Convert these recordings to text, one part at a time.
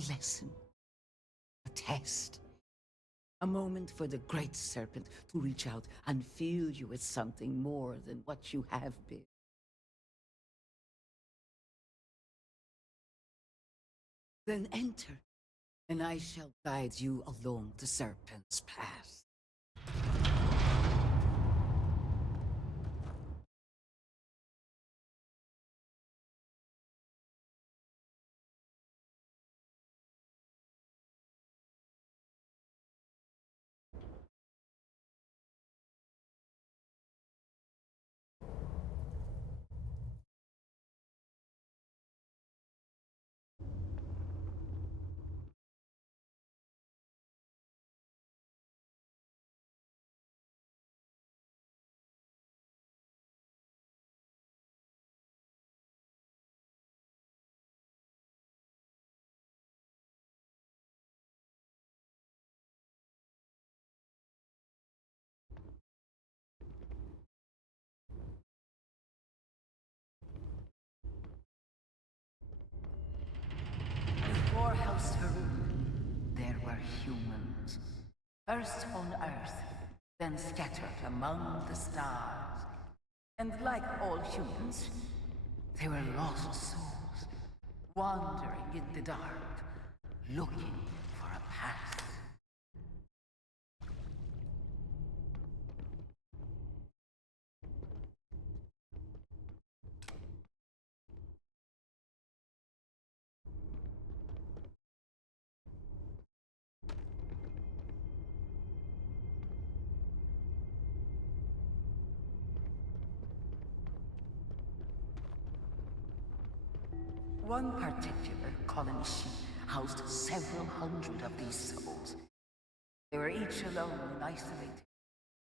A lesson, a test, a moment for the great serpent to reach out and feel you as something more than what you have been. Then enter, and I shall guide you along the serpent's path. Before House Varu'un, there were humans. First on Earth, then scattered among the stars. And like all humans, they were lost souls, wandering in the dark, looking for a path. One particular colony ship housed several hundred of these souls. They were each alone and isolated,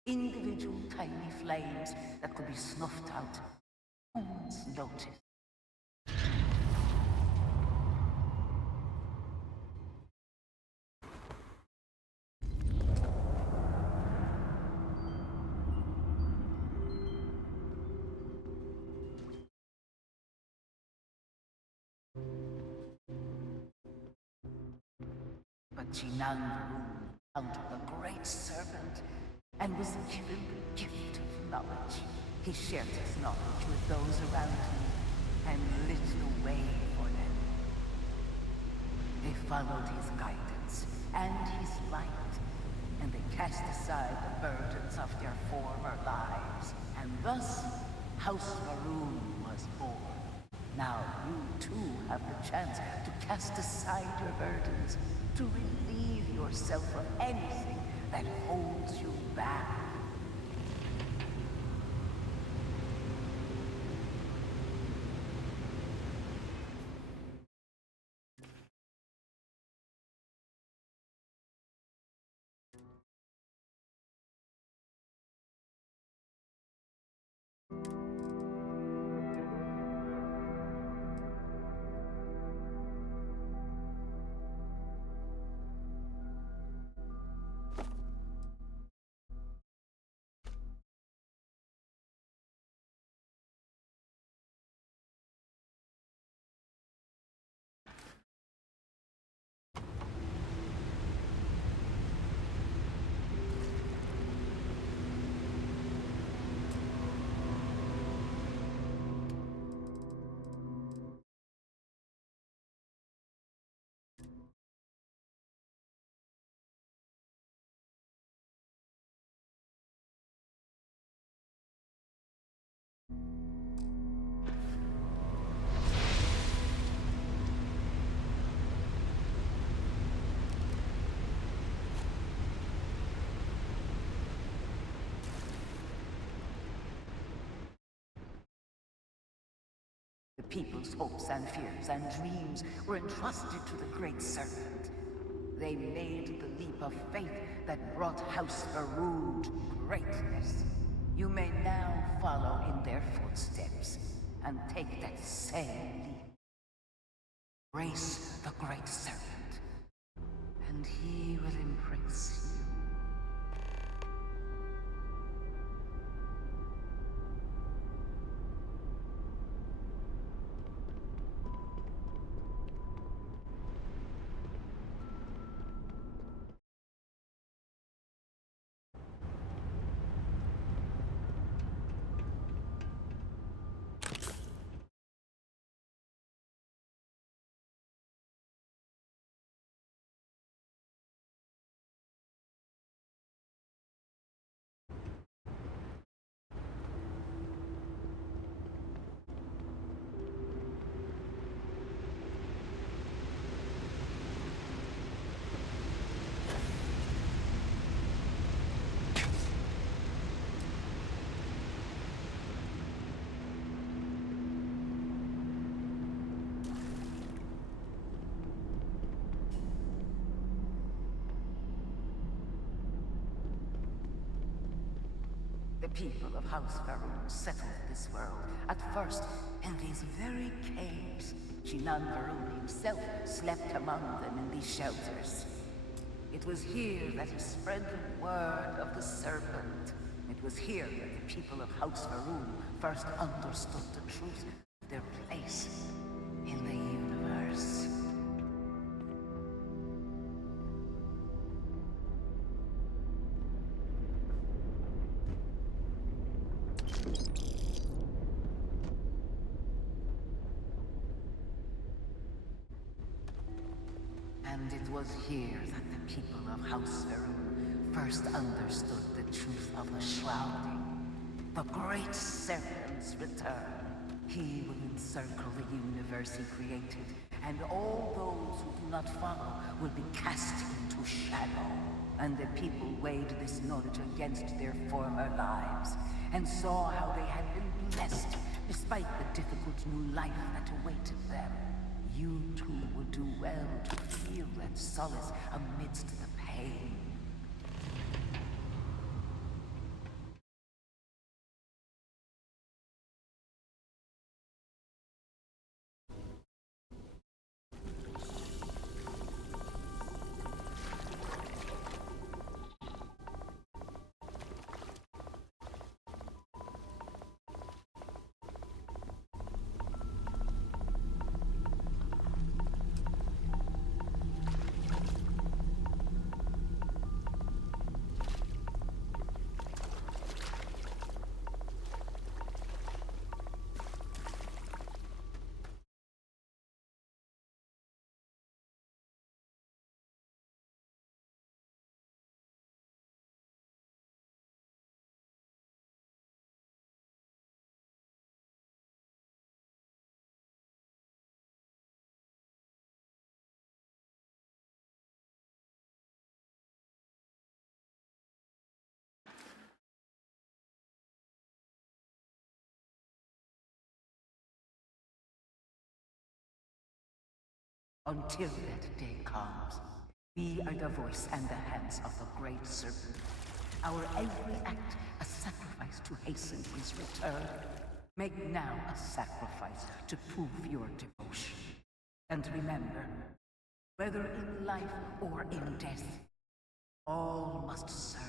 individual tiny flames that could be snuffed out at a moment's notice. But Varu'un encountered a great serpent and was given the gift of knowledge. He shared his knowledge with those around him and lit the way for them. They followed his guidance and his light, and they cast aside the burdens of their former lives. And thus, House Varu'un was born. Now you too have the chance to cast aside your burdens, to relieve yourself of anything that holds you back. The people's hopes and fears and dreams were entrusted to the great serpent. They made the leap of faith that brought House Varu'un to greatness. You may now follow in their footsteps and take that same leap. Embrace the great serpent, and he will embrace you. The people of House Varu'un settled this world, at first in these very caves. Varu'un himself slept among them in these shelters. It was here that he spread the word of the serpent. It was here that the people of House Varu'un first understood the truth of their place in the universe. And it was here that the people of House Varu'un first understood the truth of the shrouding. The great serpent's return. He will encircle the universe he created, and all those who do not follow will be cast into shadow. And the people weighed this knowledge against their former lives, and saw how they had been blessed despite the difficult new life that awaited them. You too would do well to feel that solace amidst the pain. Until that day comes, we are the voice and the hands of the great serpent. Our every act a sacrifice to hasten his return. Make now a sacrifice to prove your devotion. And remember, whether in life or in death, all must serve.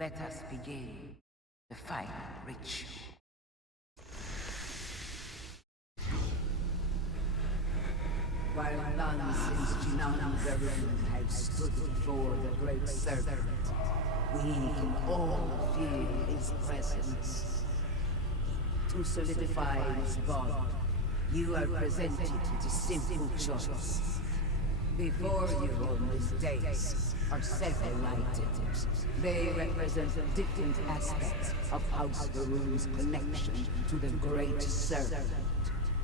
Let us begin the final ritual. While none since Varu'un have stood before the great serpent, we can all feel his presence. To solidify his bond, you are presented with a simple choice. Before you on this dais are several items. They represent different aspects of House Varu'un's connection to the great serpent.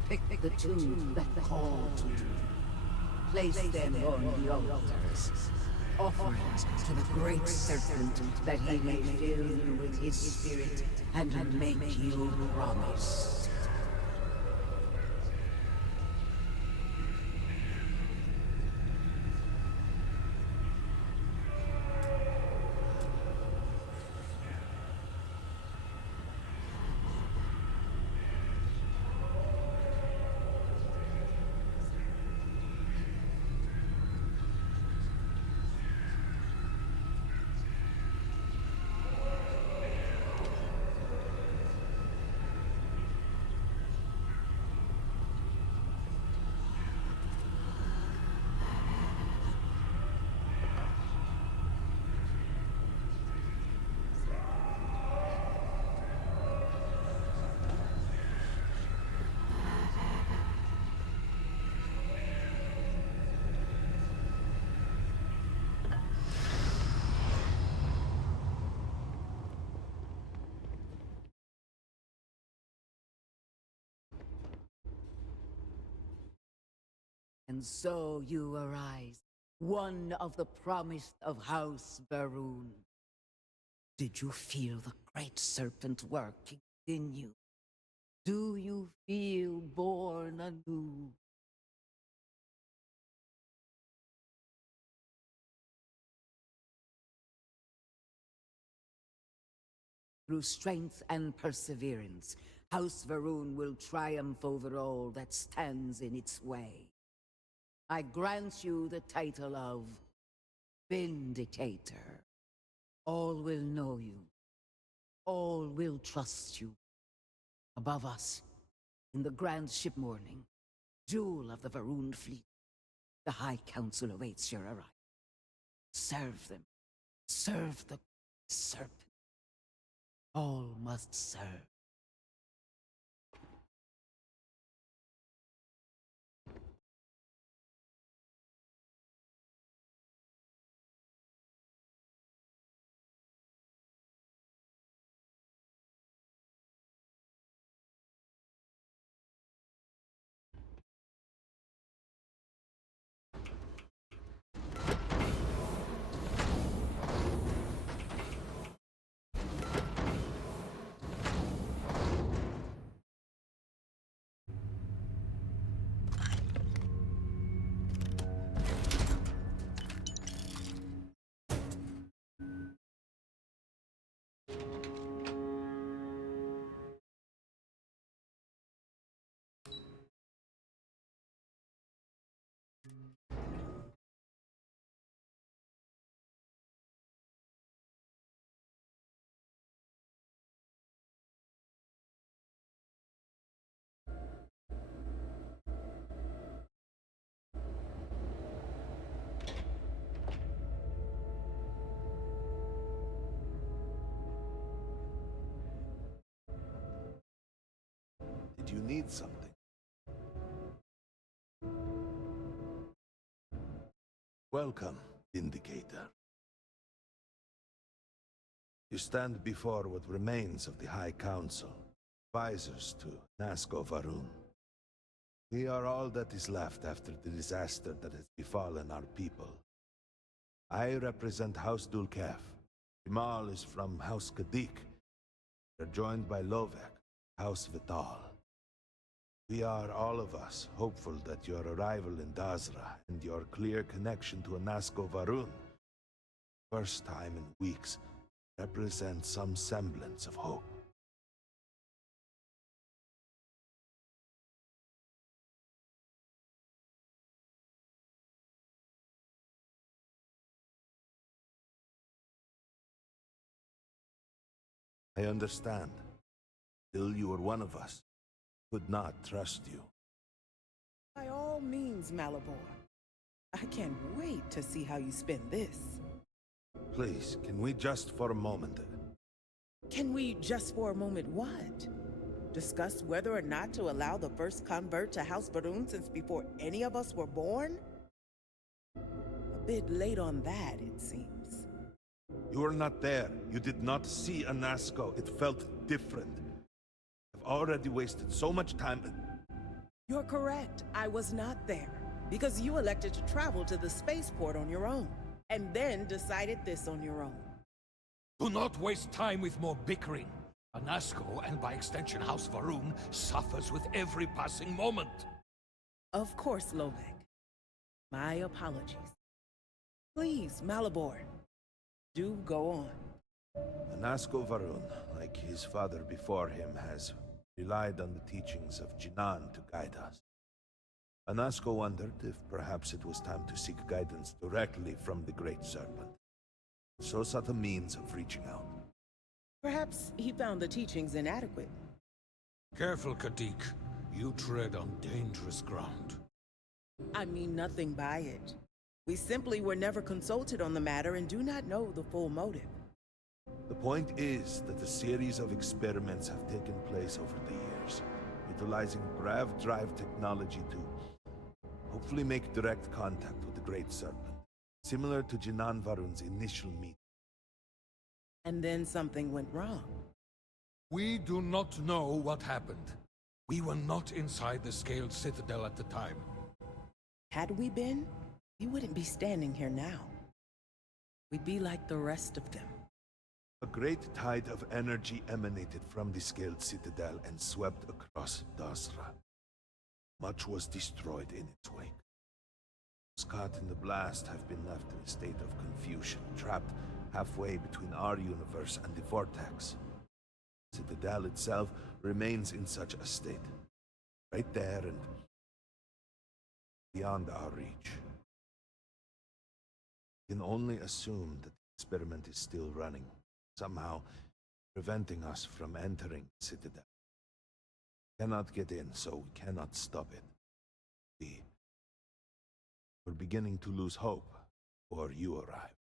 Pick the two that call to you. Place them on the altars. Offerings to the great serpent that he may fill you with his spirit and make you promise. And so you arise, one of the promised of House Varu'un. Did you feel the great serpent working in you? Do you feel born anew? Through strength and perseverance, House Varu'un will triumph over all that stands in its way. I grant you the title of Vindicator. All will know you. All will trust you. Above us, in the grand ship morning, jewel of the Varu'un fleet, the High Council awaits your arrival. Serve them. Serve the serpent. All must serve. Did you need something? Welcome, Vindicator. You stand before what remains of the High Council, advisors to Nazco Varu'un. We are all that is left after the disaster that has befallen our people. I represent House Dulkef. Jamal is from House Kadik. We are joined by Lovek, House Vital. We are, all of us, hopeful that your arrival in Dazra and your clear connection to a Nazco Varu'un, first time in weeks, represent some semblance of hope. I understand. Still, you are one of us. Could not trust you. By all means, Malabor. I can't wait to see how you spend this. Please, can we just for a moment... Can we just for a moment what? Discuss whether or not to allow the first convert to House Varu'un since before any of us were born? A bit late on that, it seems. You were not there. You did not see a Nazco. It felt different. I've already wasted so much time... You're correct. I was not there. Because you elected to travel to the spaceport on your own. And then decided this on your own. Do not waste time with more bickering. Anasco, and by extension House Varu'un, suffers with every passing moment. Of course, Lovek. My apologies. Please, Malabor. Do go on. Anasco Varu'un, like his father before him, has relied on the teachings of Jinan to guide us. Anasco wondered if perhaps it was time to seek guidance directly from the Great Serpent. So sought a means of reaching out. Perhaps he found the teachings inadequate. Careful, Kadik. You tread on dangerous ground. I mean nothing by it. We simply were never consulted on the matter and do not know the full motive. The point is that a series of experiments have taken place over the years, utilizing grav drive technology to hopefully make direct contact with the Great Serpent, similar to Jinan Varun's initial meeting. And then something went wrong. We do not know what happened. We were not inside the Scaled Citadel at the time. Had we been, we wouldn't be standing here now. We'd be like the rest of them. A great tide of energy emanated from the scaled citadel and swept across Dasra. Much was destroyed in its wake. Those caught in the blast have been left in a state of confusion, trapped halfway between our universe and the vortex. The citadel itself remains in such a state, right there and beyond our reach. We can only assume that the experiment is still running, somehow preventing us from entering the citadel. We cannot get in, so we cannot stop it. We're beginning to lose hope before you arrive.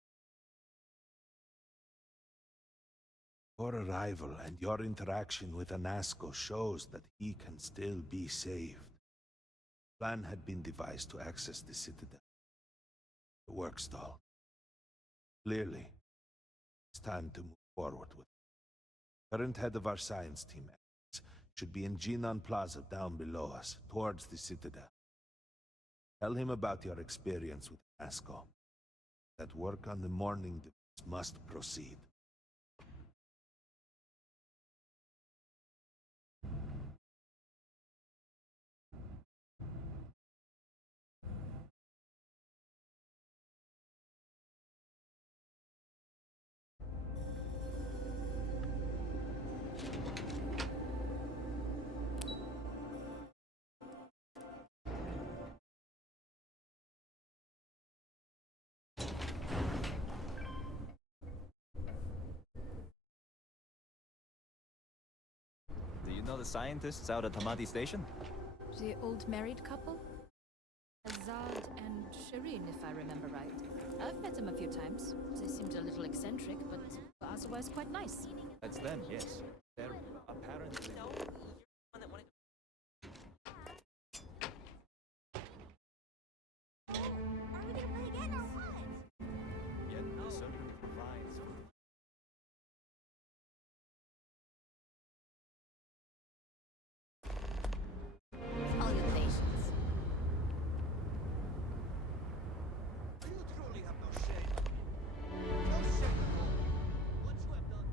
Your arrival and your interaction with Anasco shows that he can still be saved. A plan had been devised to access the citadel. The work stalled. Clearly, it's time to move forward with it. Current head of our science team should be in Jinan Plaza down below us, towards the citadel. Tell him about your experience with Asco. That work on the morning device must proceed. Do you know the scientists out at Hamadi Station? The old married couple? Azad and Shireen, if I remember right. I've met them a few times. They seemed a little eccentric, but otherwise quite nice. That's them, yes. They're apparently... Are we gonna play again or what? Yet he certainly provides for... Salutations. You truly have no shame. No shame at all. What you have done.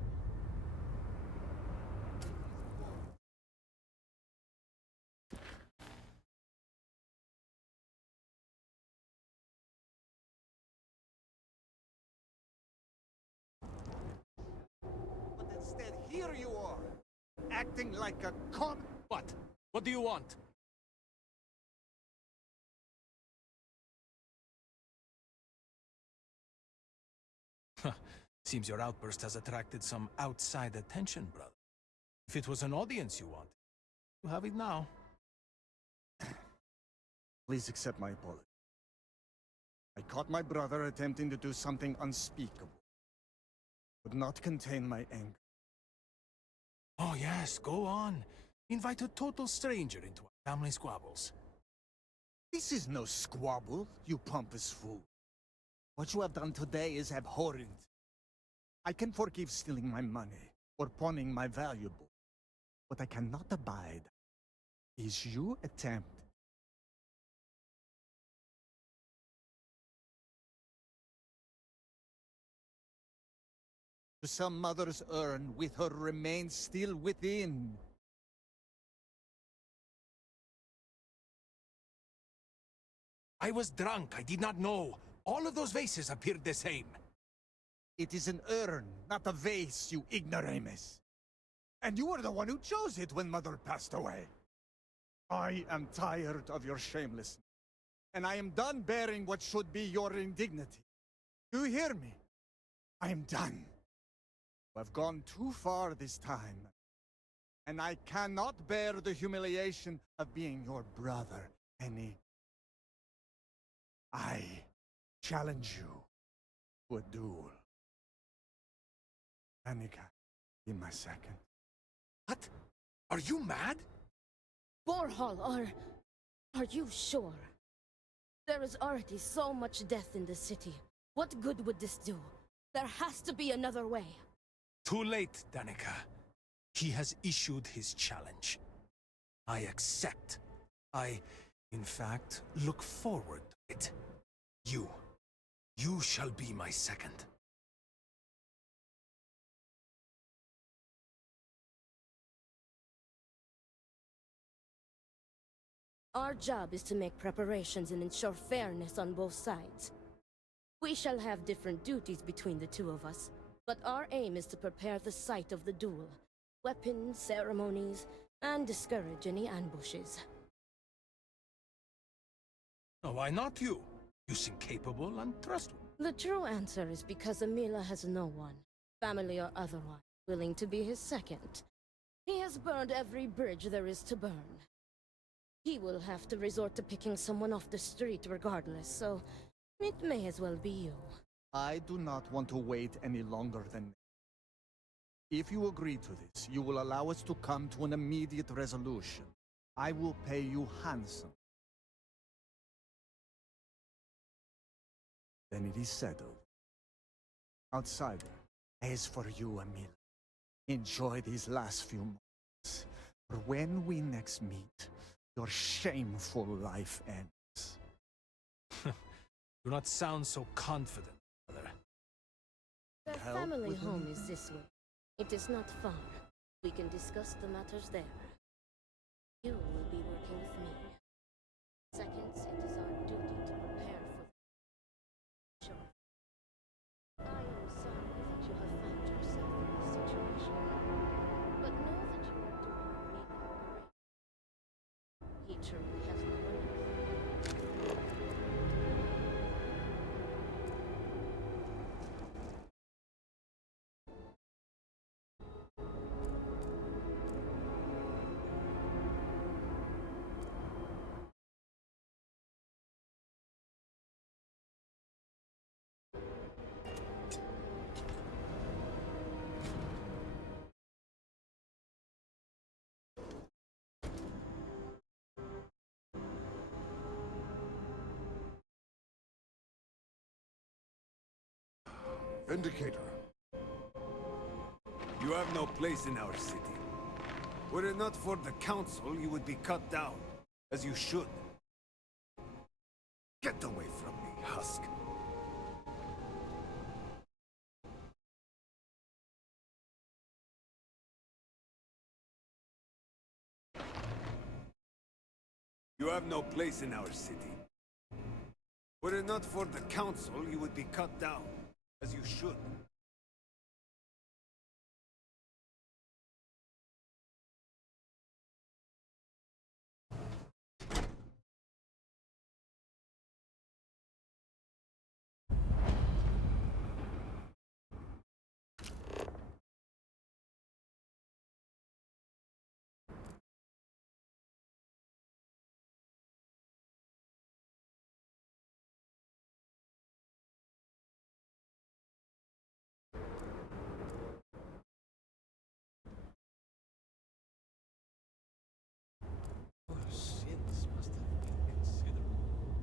But instead, here you are, acting like a con. What? What do you want? Seems your outburst has attracted some outside attention, brother. If it was an audience you wanted, you have it now. Please accept my apology. I caught my brother attempting to do something unspeakable. Could not contain my anger. Oh yes, go on. Invite a total stranger into our family squabbles. This is no squabble, you pompous fool. What you have done today is abhorrent. I can forgive stealing my money or pawning my valuable. What I cannot abide is your attempt to some mother's urn with her remains still within. I was drunk. I did not know. All of those vases appeared the same. It is an urn, not a vase, you ignoramus. And you were the one who chose it when Mother passed away. I am tired of your shamelessness, and I am done bearing what should be your indignity. Do you hear me? I am done. You have gone too far this time, and I cannot bear the humiliation of being your brother any. I challenge you to a duel. Annika, be my second. What? Are you mad? Borhal, are you sure? There is already so much death in the city. What good would this do? There has to be another way. Too late, Danica. He has issued his challenge. I accept. I In fact, look forward to it. You shall be my second. Our job is to make preparations and ensure fairness on both sides. We shall have different duties between the two of us, but our aim is to prepare the site of the duel, weapons, ceremonies, and discourage any ambushes. Why not you? You seem capable and trustworthy. The true answer is because Amila has no one, family or otherwise, willing to be his second. He has burned every bridge there is to burn. He will have to resort to picking someone off the street regardless, so it may as well be you. I do not want to wait any longer than... If you agree to this, you will allow us to come to an immediate resolution. I will pay you handsome. Then it is settled. Outsider, as for you, Emil, enjoy these last few moments. For when we next meet, your shameful life ends. Do not sound so confident, brother. Their Help family with home anything? is this way. It is not far. We can discuss the matters there. You will be working with me. Second, it is our duty to prepare for the sure. I am sorry that you have found yourself in this situation, but know that you are doing Amila great. He truly has no one else. Vindicator. You have no place in our city. Were it not for the council, you would be cut down, as you should. Get away from me, husk. You have no place in our city. Were it not for the council, you would be cut down, as you should. Your sins must have been considerable. Great servant.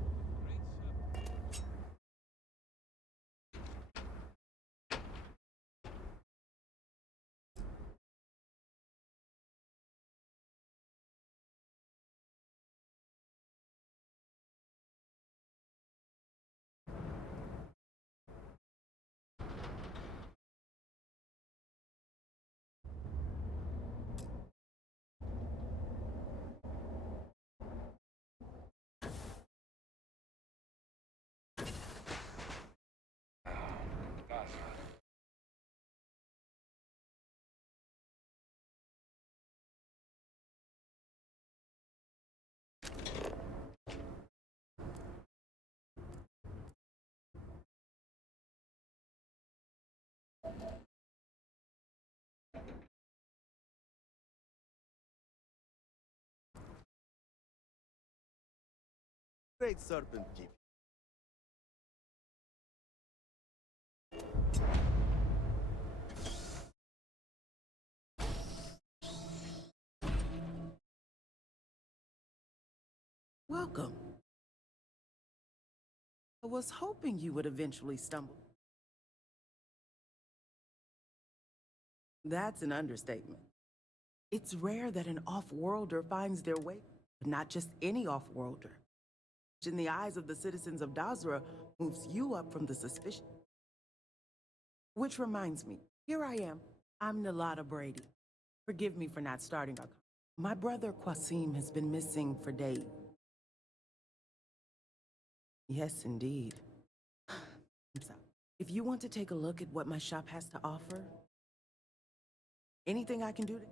Great serpent keep. Welcome. I was hoping you would eventually stumble. That's an understatement. It's rare that an off-worlder finds their way. but not just any off-worlder. Which in the eyes of the citizens of Dazra moves you up from the suspicion. Which reminds me, here I am. I'm Nalada Brady. Forgive me for not starting our. My brother Qasim has been missing for days. Yes, indeed. So, if you want to take a look at what my shop has to offer, anything I can do to...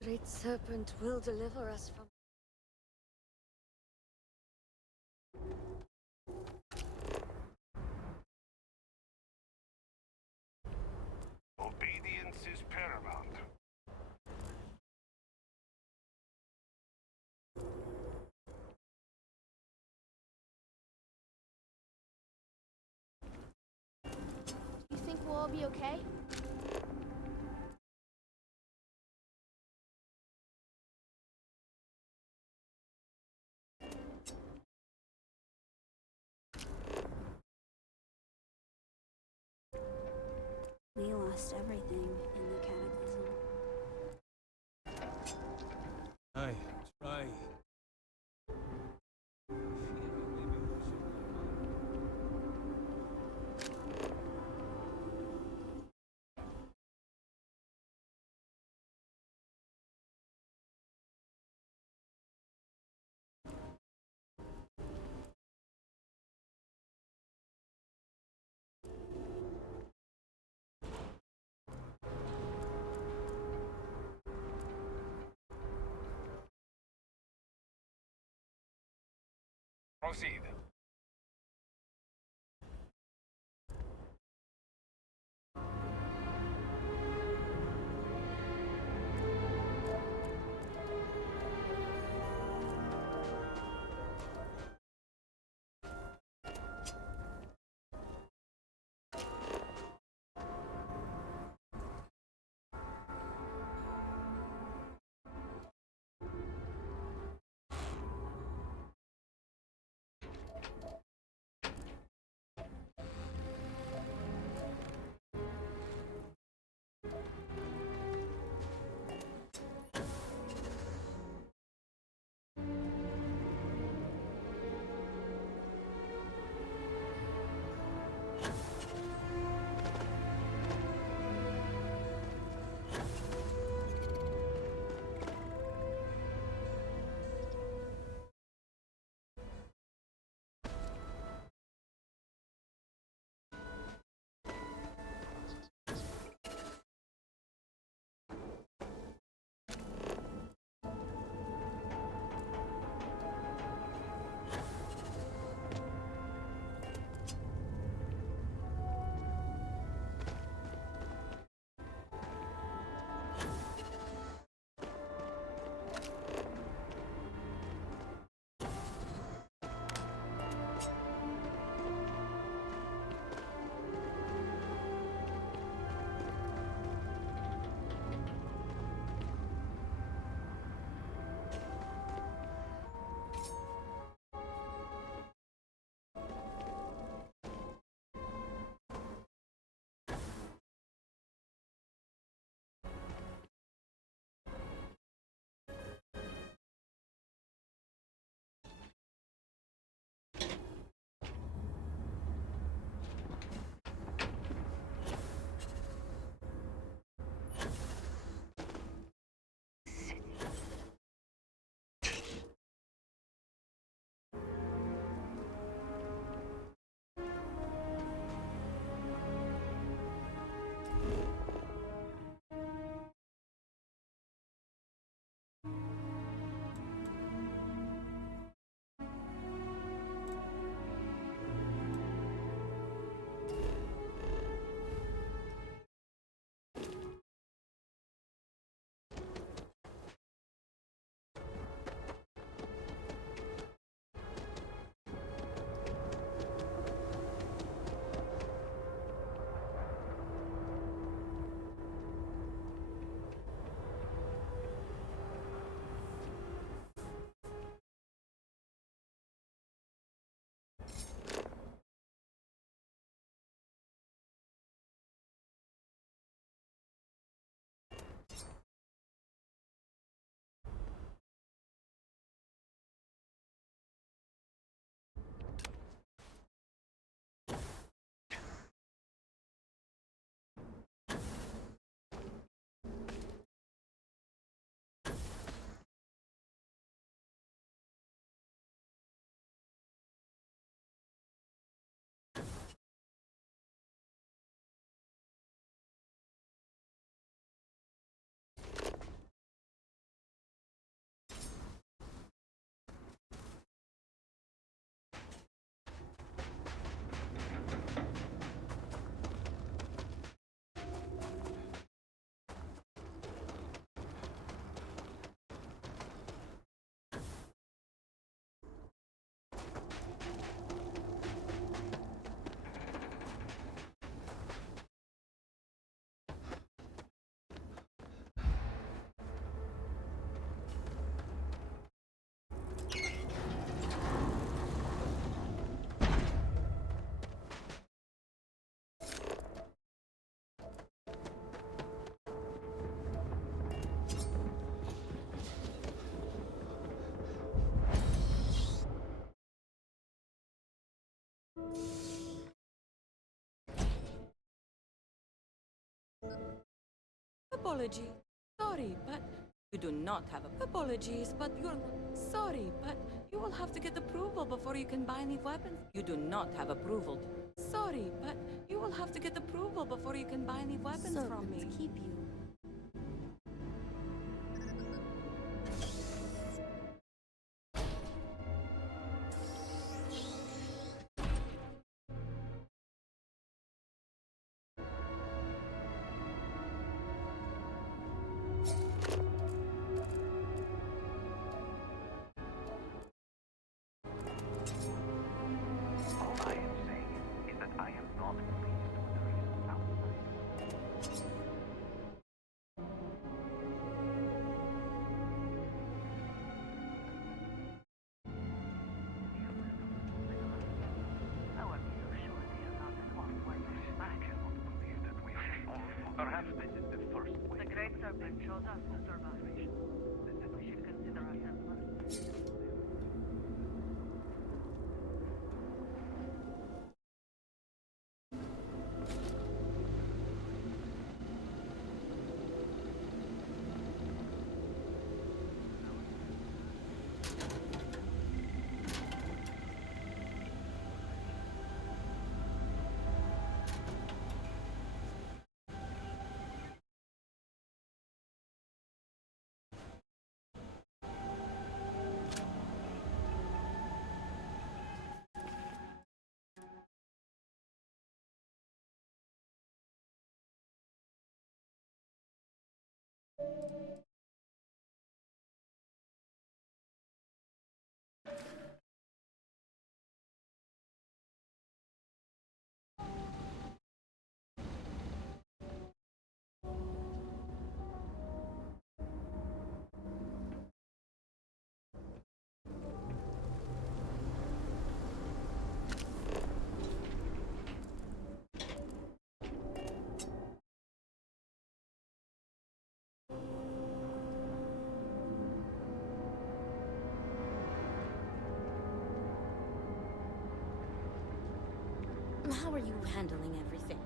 The great serpent will deliver us from... Obedience is paramount. You think we'll all be okay? We lost everything in the cataclysm. I try. Proceed. apology. Sorry, but you do not have apologies, but you're sorry, but you will have to get approval before you can buy any weapons. You do not have approval. Sorry, but you will have to get approval before you can buy any weapons from me. Servants keep you. All I am saying is that I am not pleased with the recent outside. However, you're sure they are not an off-worlders? I cannot believe that we perhaps this is the first way. The Great Serpent chose us to serve operations. We should consider ourselves lucky. How are you handling everything?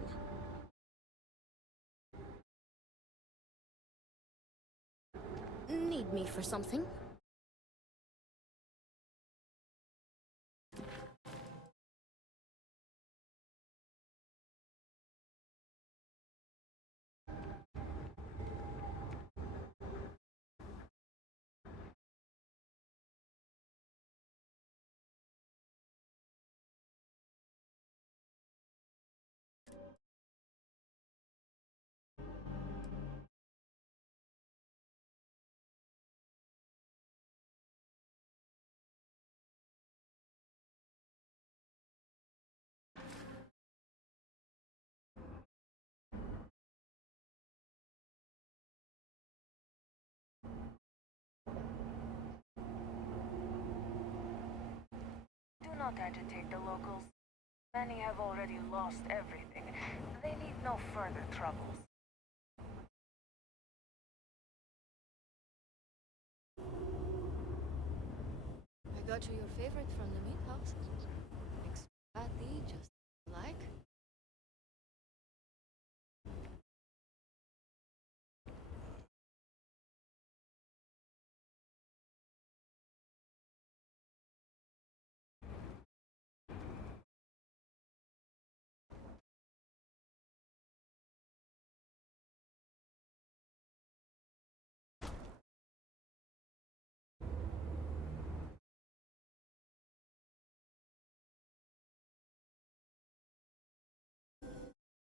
Need me for something? Do not agitate the locals. Many have already lost everything. They need no further troubles. I got you your favorite from the meat house. Extra fatty, just like.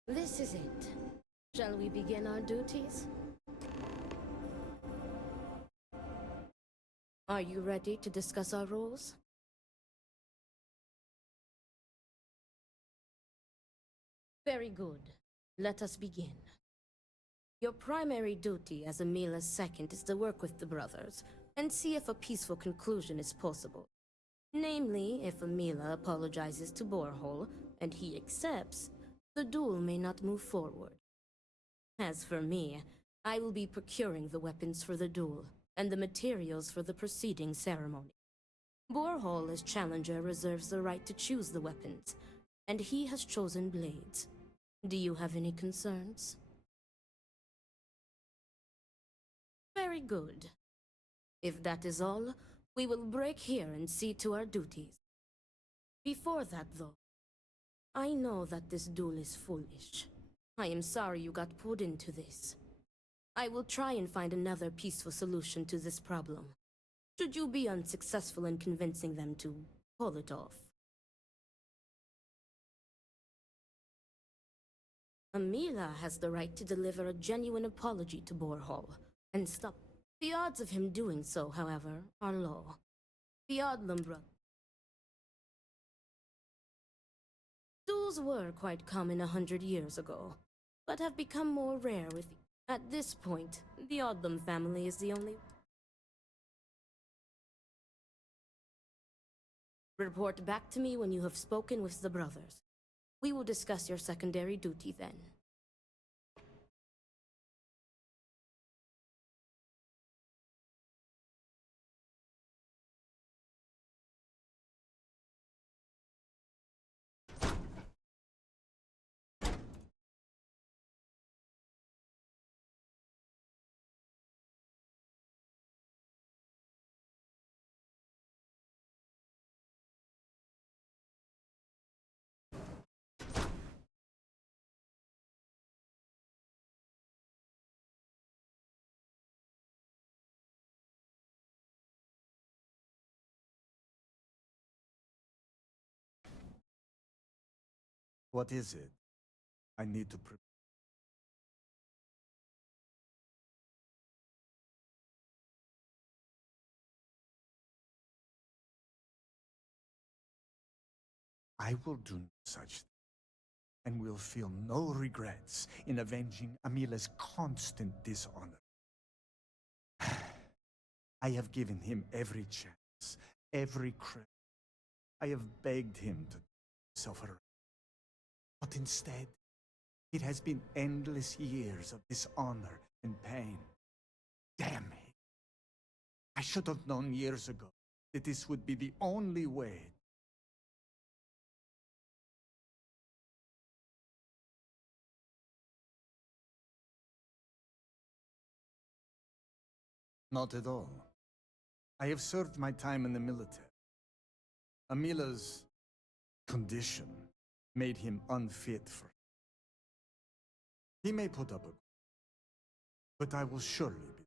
This is it. Shall we begin our duties? Are you ready to discuss our roles? Very good. Let us begin. Your primary duty as Emila's second is to work with the brothers and see if a peaceful conclusion is possible. Namely, if Emila apologizes to Borehole and he accepts, the duel may not move forward. As for me, I will be procuring the weapons for the duel and the materials for the preceding ceremony. Borehole as challenger reserves the right to choose the weapons, and he has chosen blades. Do you have any concerns? Very good. If that is all, we will break here and see to our duties. Before that, though, I know that this duel is foolish. I am sorry you got pulled into this. I will try and find another peaceful solution to this problem, should you be unsuccessful in convincing them to pull it off. Amila has the right to deliver a genuine apology to Borhall and stop. The odds of him doing so, however, are low. The Odlum brothers. Duels were quite common 100 years ago, but have become more rare with... At this point, the Odlum family is the only... Report back to me when you have spoken with the brothers. We will discuss your secondary duty then. What is it? I need to prepare. I will do no such thing, and will feel no regrets in avenging Amila's constant dishonor. I have given him every chance, every credit. I have begged him to suffer. But instead, it has been endless years of dishonor and pain. Damn it. I should have known years ago that this would be the only way. Not at all. I have served my time in the military. Amila's condition made him unfit for it. He may put up a... but I will surely be...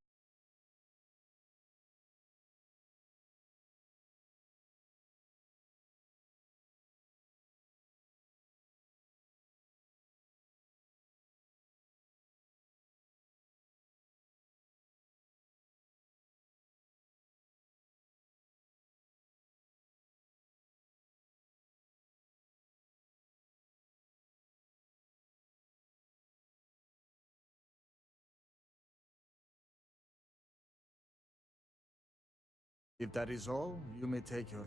If that is all, you may take your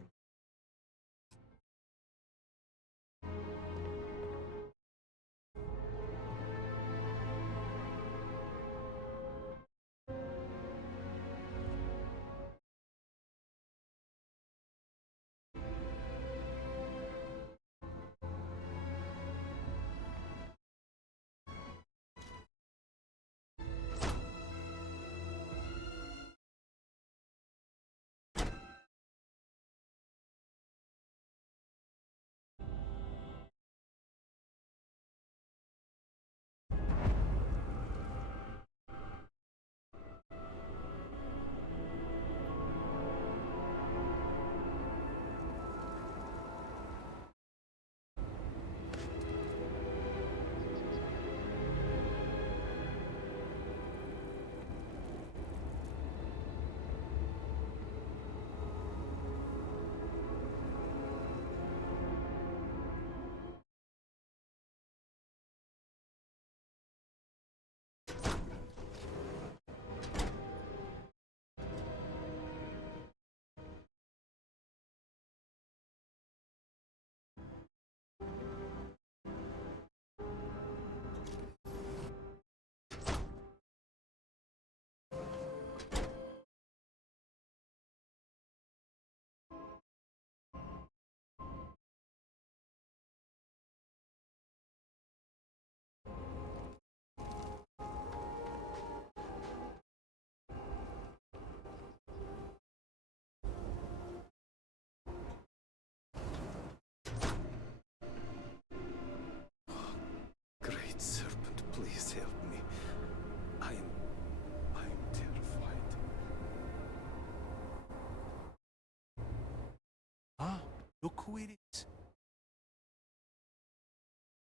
it is.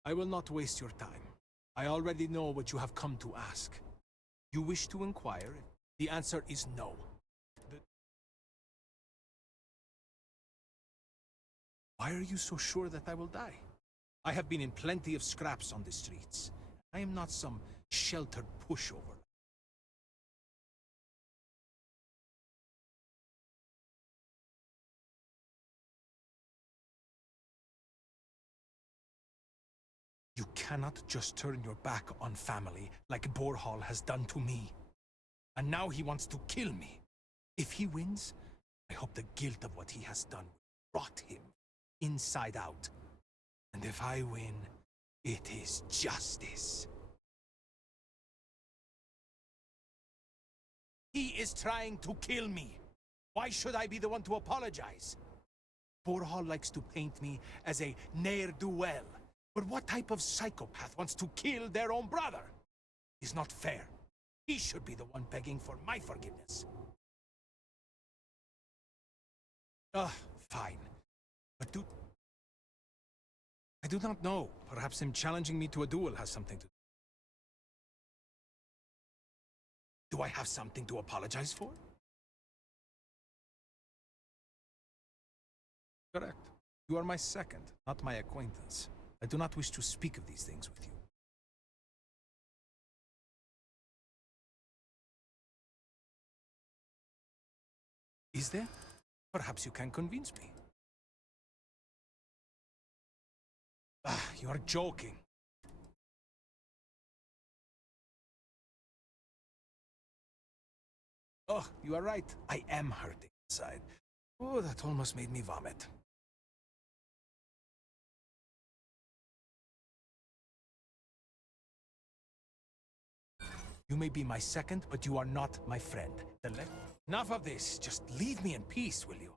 I will not waste your time. I already know what you have come to ask. You wish to inquire? The answer is no. Why are you so sure that I will die? I have been in plenty of scraps on the streets. I am not some sheltered pushover. You cannot just turn your back on family like Borhall has done to me. And now he wants to kill me. If he wins, I hope the guilt of what he has done will rot him inside out. And if I win, it is justice. He is trying to kill me. Why should I be the one to apologize? Borhall likes to paint me as a ne'er-do-well. But what type of psychopath wants to kill their own brother? It's not fair. He should be the one begging for my forgiveness. Fine. But I do not know. Perhaps him challenging me to a duel has something to do. Do I have something to apologize for? Correct. You are my second, not my acquaintance. I do not wish to speak of these things with you. Is there? Perhaps you can convince me. You are joking. Oh, you are right. I am hurting inside. Oh, that almost made me vomit. You may be my second, but you are not my friend. Enough of this. Just leave me in peace, will you?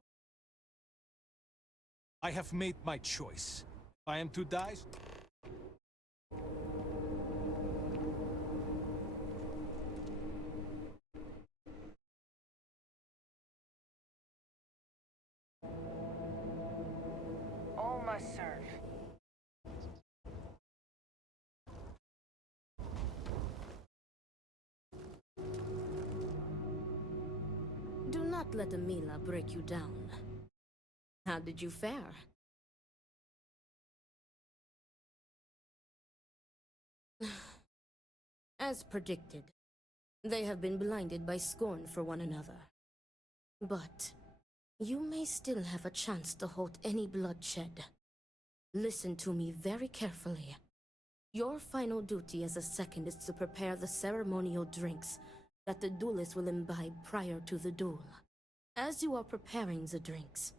I have made my choice. If I am to die... All must serve. Do not let Amila break you down. How did you fare? As predicted, they have been blinded by scorn for one another. But you may still have a chance to halt any bloodshed. Listen to me very carefully. Your final duty as a second is to prepare the ceremonial drinks that the duelist will imbibe prior to the duel. As you are preparing the drinks,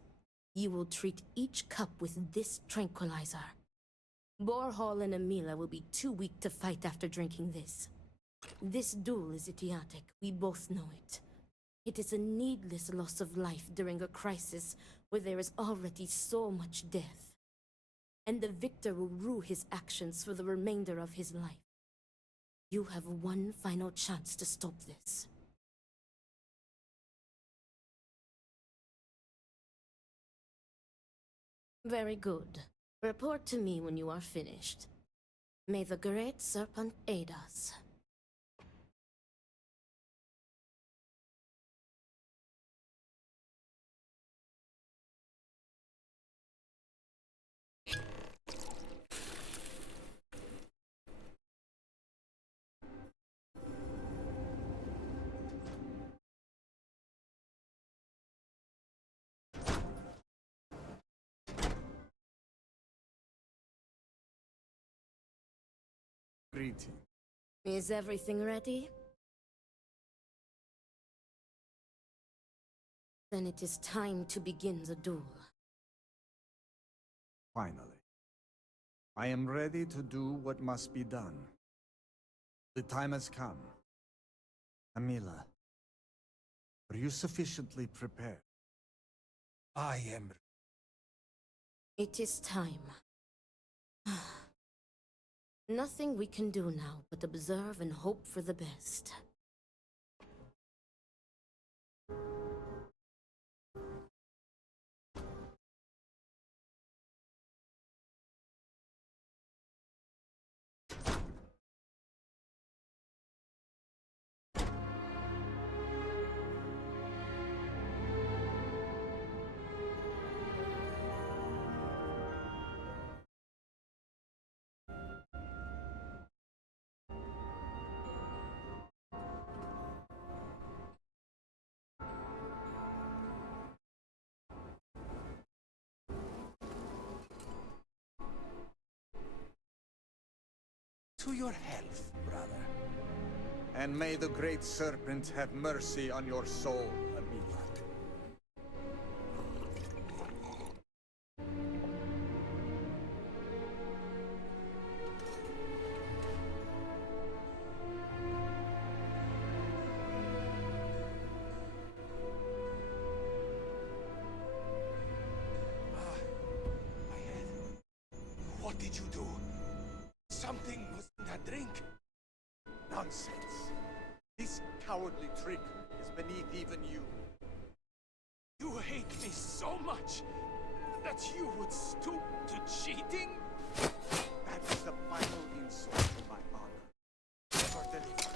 you will treat each cup with this tranquilizer. Borhall and Amila will be too weak to fight after drinking this. This duel is idiotic, we both know it. It is a needless loss of life during a crisis where there is already so much death. And the victor will rue his actions for the remainder of his life. You have one final chance to stop this. Very good. Report to me when you are finished. May the great serpent aid us. Greeting. Is everything ready? Then it is time to begin the duel. Finally. I am ready to do what must be done. The time has come. Amila, are you sufficiently prepared? I am... It is time. Nothing we can do now but observe and hope for the best. To your health, brother. And may the great serpent have mercy on your soul, Amila. My head. What did you do? Something was in that drink. Nonsense. This cowardly trick is beneath even you. You hate me so much that you would stoop to cheating? That is the final insult to my honor. Never deliver.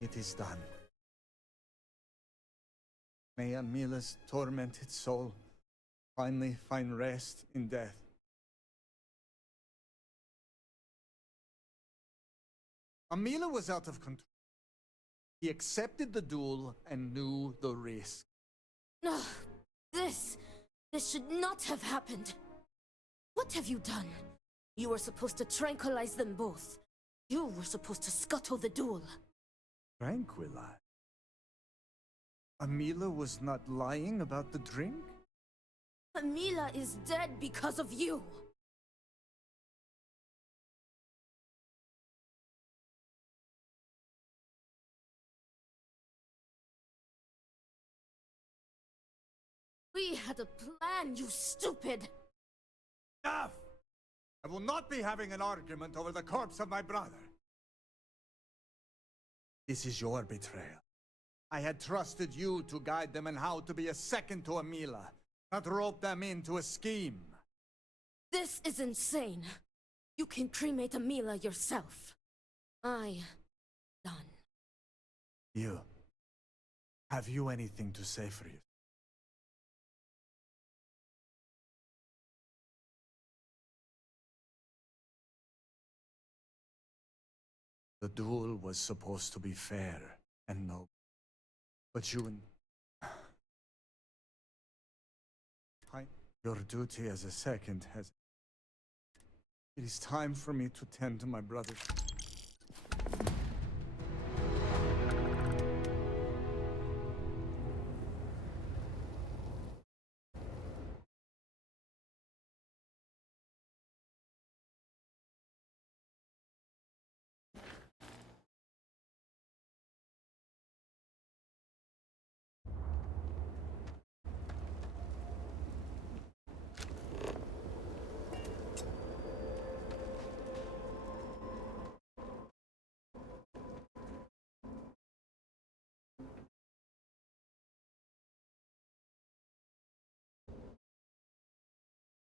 It is done. May Amila's tormented soul finally find rest in death. Amila was out of control. He accepted the duel and knew the risk. No, this should not have happened. What have you done? You were supposed to tranquilize them both. You were supposed to scuttle the duel. Tranquilize? Amila was not lying about the drink? Amila is dead because of you. We had a plan, you stupid! Enough! I will not be having an argument over the corpse of my brother. This is your betrayal. I had trusted you to guide them in how to be a second to Amila, not rope them into a scheme. This is insane. You can cremate Amila yourself. Done. You. Have you anything to say for you? The duel was supposed to be fair and noble. But you and... Your duty as a second has... It is time for me to tend to my brother.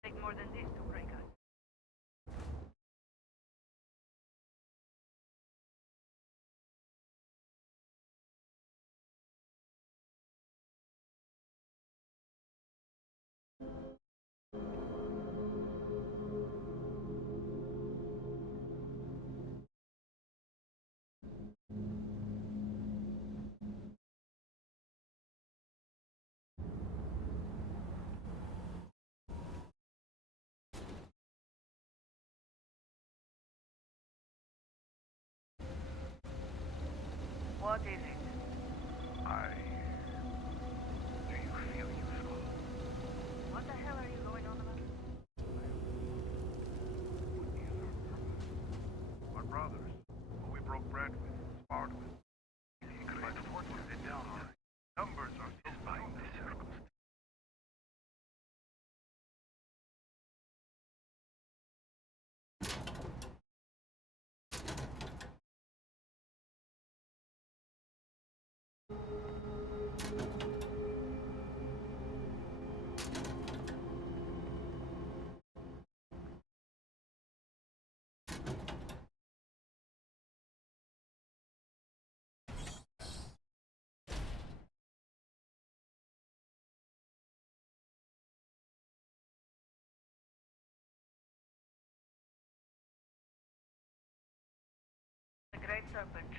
Take more than this to break us. What is it? Do you feel useful? What the hell are you going on about? Our brothers, who we broke bread with, sparred with. But what was it down? Numbers are so behind the circumstance.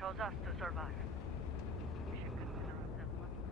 chose us to survive. We should consider ourselves lucky.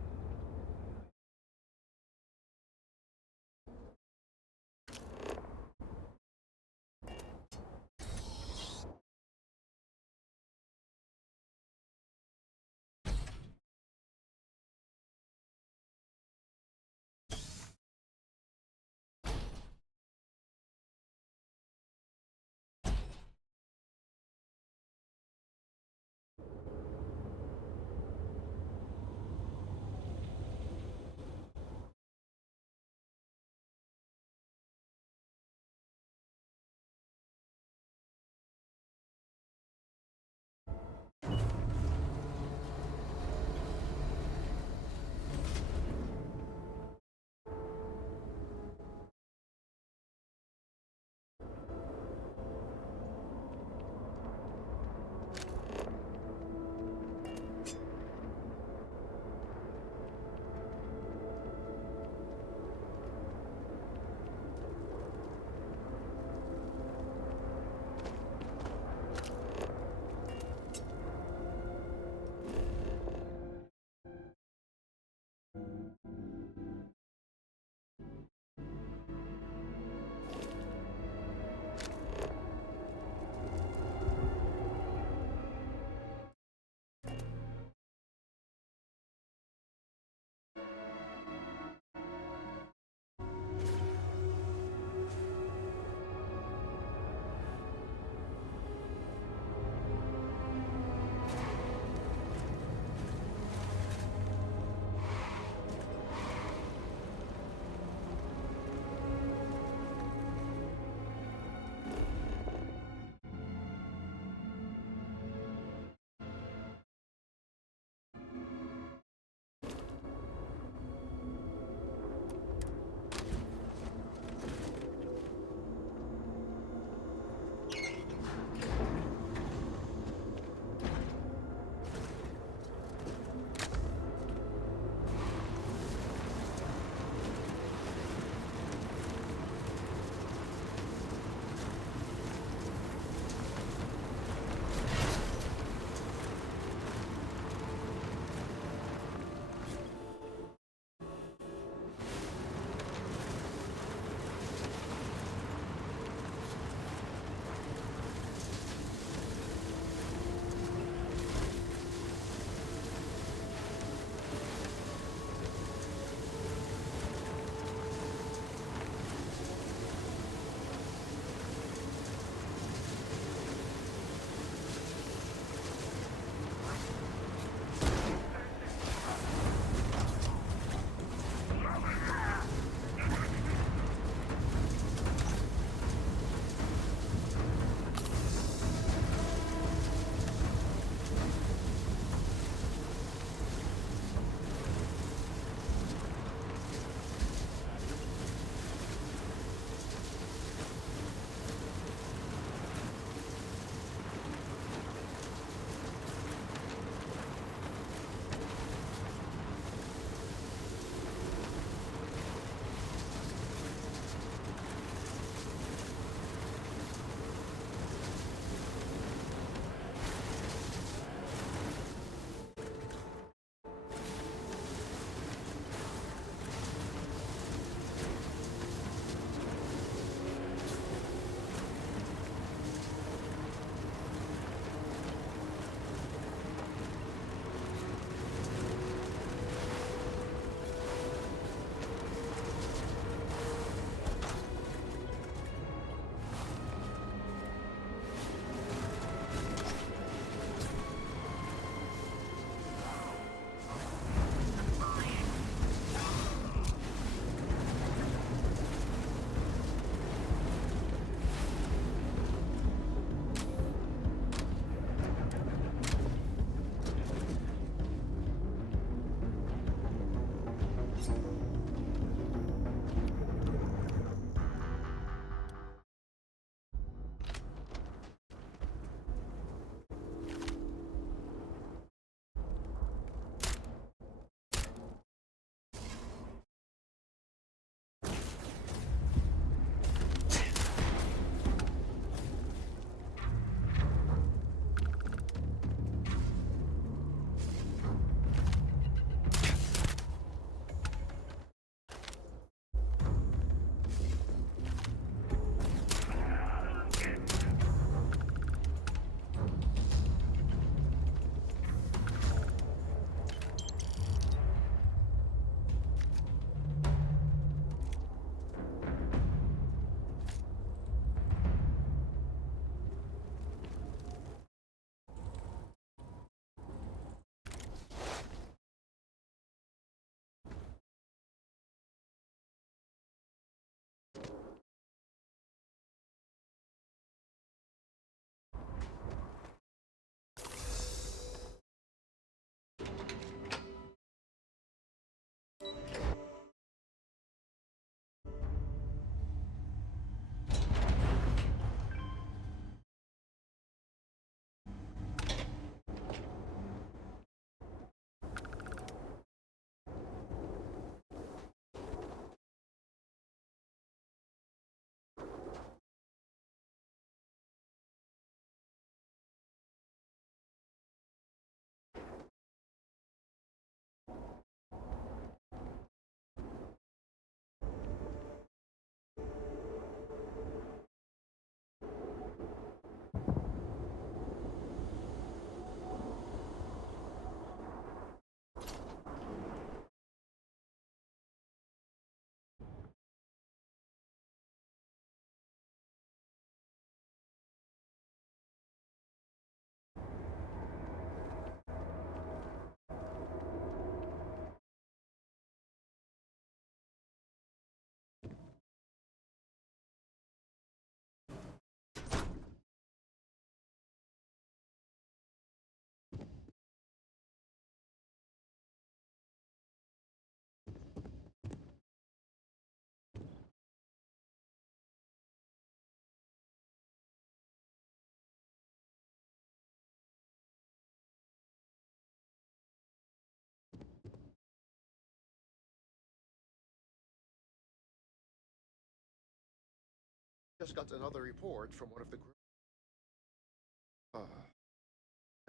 Just got another report from one of the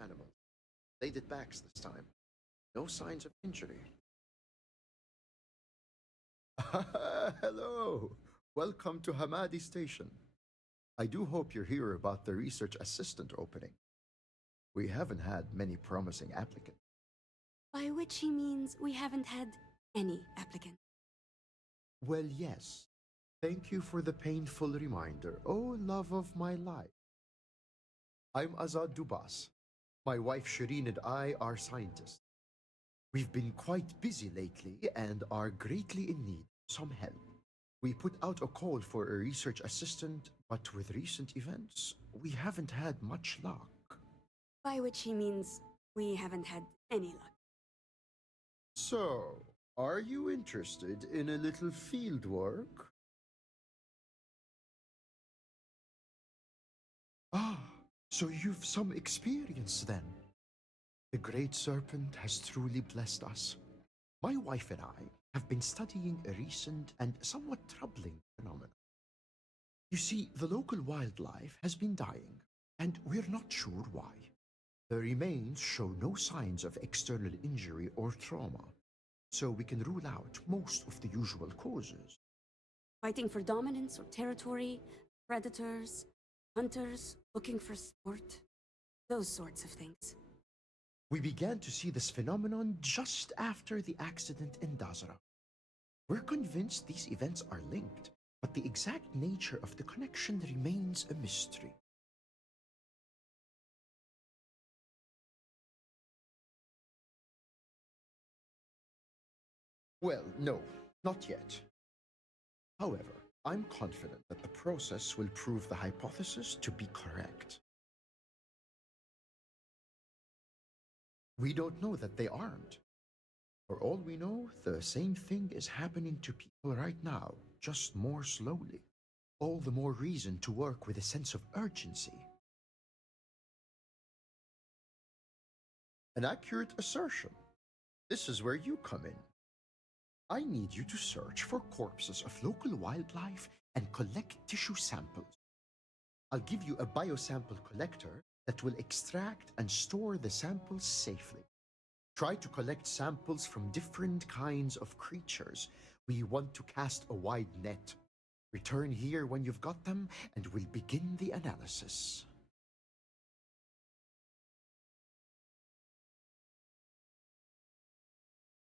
animals. Laid backs this time. No signs of injury. Hello. Welcome to Hamadi Station. I do hope you're here about the research assistant opening. We haven't had many promising applicants. By which he means we haven't had any applicants. Well, yes. Thank you for the painful reminder. Oh, love of my life. I'm Azad Dubas. My wife Shireen and I are scientists. We've been quite busy lately and are greatly in need of some help. We put out a call for a research assistant, but with recent events, we haven't had much luck. By which he means we haven't had any luck. So, are you interested in a little field work? Ah, so you've some experience then. The Great Serpent has truly blessed us. My wife and I have been studying a recent and somewhat troubling phenomenon. You see, the local wildlife has been dying, and we're not sure why. The remains show no signs of external injury or trauma, so we can rule out most of the usual causes. Fighting for dominance or territory, predators, hunters, looking for sport, those sorts of things. We began to see this phenomenon just after the accident in Dazra. We're convinced these events are linked, but the exact nature of the connection remains a mystery. Well, no, not yet. However, I'm confident that the process will prove the hypothesis to be correct. We don't know that they aren't. For all we know, the same thing is happening to people right now, just more slowly. All the more reason to work with a sense of urgency. An accurate assertion. This is where you come in. I need you to search for corpses of local wildlife and collect tissue samples. I'll give you a biosample collector that will extract and store the samples safely. Try to collect samples from different kinds of creatures. We want to cast a wide net. Return here when you've got them, and we'll begin the analysis.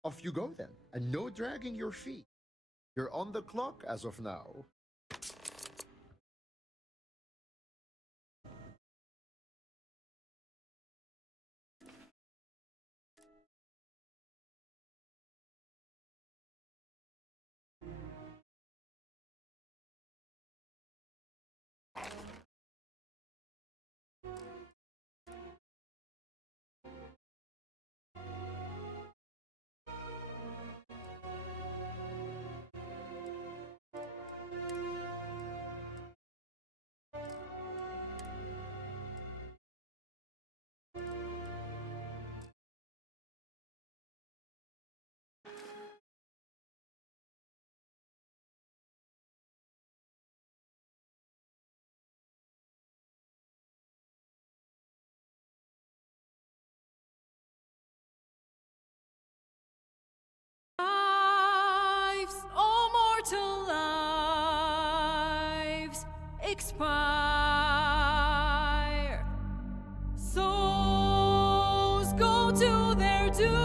Off you go then, and no dragging your feet. You're on the clock as of now. Lives, oh mortal lives, expire. Souls go to their doom.